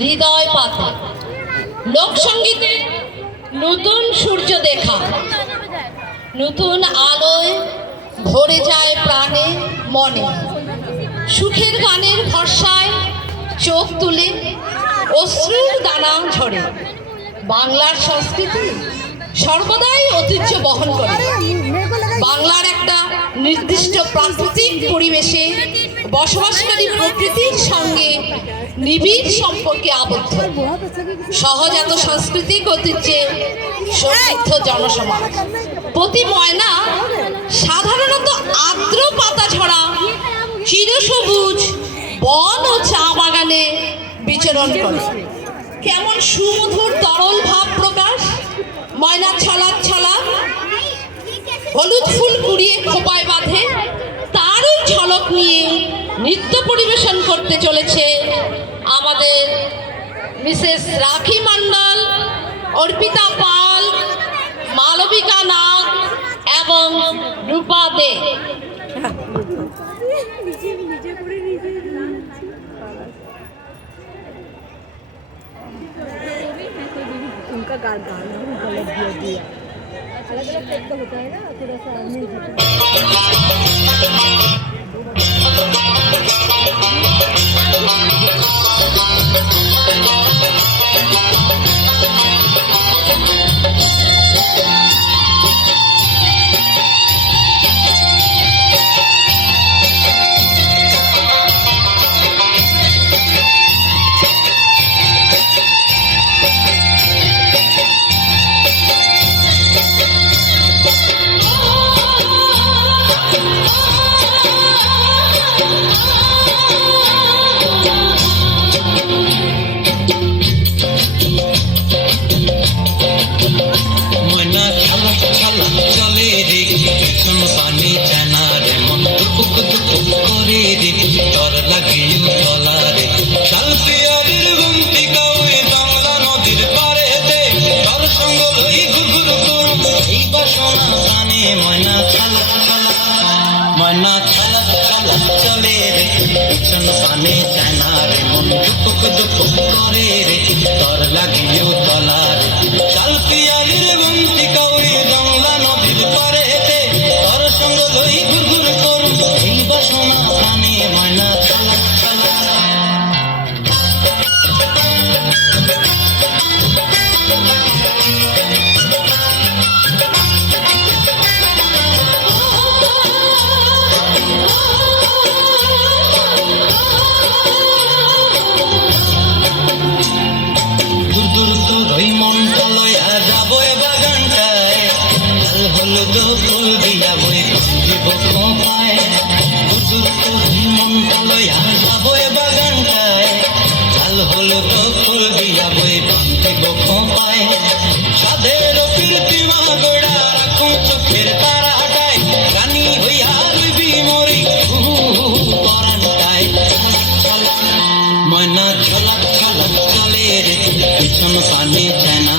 হৃদয় পাতে লোকসঙ্গীতে নতুন সূর্য দেখা, নতুন আলোয় ভরে যায় প্রাণে মনে, সুখের গানের ভরসায় চোখ তুলে অশ্রুর দানা ঝরে। বাংলার সংস্কৃতি সর্বদাই ঐতিহ্য বহন করে। বাংলার একটা নির্দিষ্ট প্রাকৃতিক পরিবেশে বসবাসকারী প্রকৃতির সঙ্গে নিবিড় সম্পর্কে আবদ্ধ, সহজাত সাংস্কৃতিক ঐতিহ্যে সমৃদ্ধ জনসমাজ। প্রতি ময়না সাধারণত আর্দ্র পাতা ঝরা চিরসবুজ বন ও চা বাগানে বিচরণ করে। কেমন সুমধুর তরল ভাব প্রকাশ। ময়না ছলা ছলা হলুদ ফুল কুড়িয়ে খোপায় বাঁধে, তারই ঝলক নিয়ে নৃত্য পরিবেশন করতে চলেছে আমাদের মিসেস রাখি মণ্ডল, অর্পিতা পাল, মালবিকা নাগ এবং রূপা দে। उनका गाना गलत दिया दिया अलग अलग टाइप का होता है ना, थोड़ा सा म्यूजिक। ময়না ছালা ছালা চলে রে, পিছন পানে জানা রে, মন দুপুক দুপুক করে রে, তোর লাগিও তলা রে। শাল পিয়ালির বন্তি কাউরি জংলা নদীর পারে হেতে, তোর সঙ্গ লই ঘুরঘুর করব এই বাসনা প্রাণে। ময়না ছালা ছালা ফুল দিয়া বই দিব খোপায়, বুঝুর তোর মনটা লইয়া যাব বাগানটায়। লাল হলো তো ফুল দিয়া বই দিব খোপায়, সাদের কীর্তিমা গোড়া রাখুন চোখের তারা হাটায়। রানী হইয়া রইবি মরি পরানটায়। ময়না ছলা ছলা চলে রে, পিছন পানে চেনা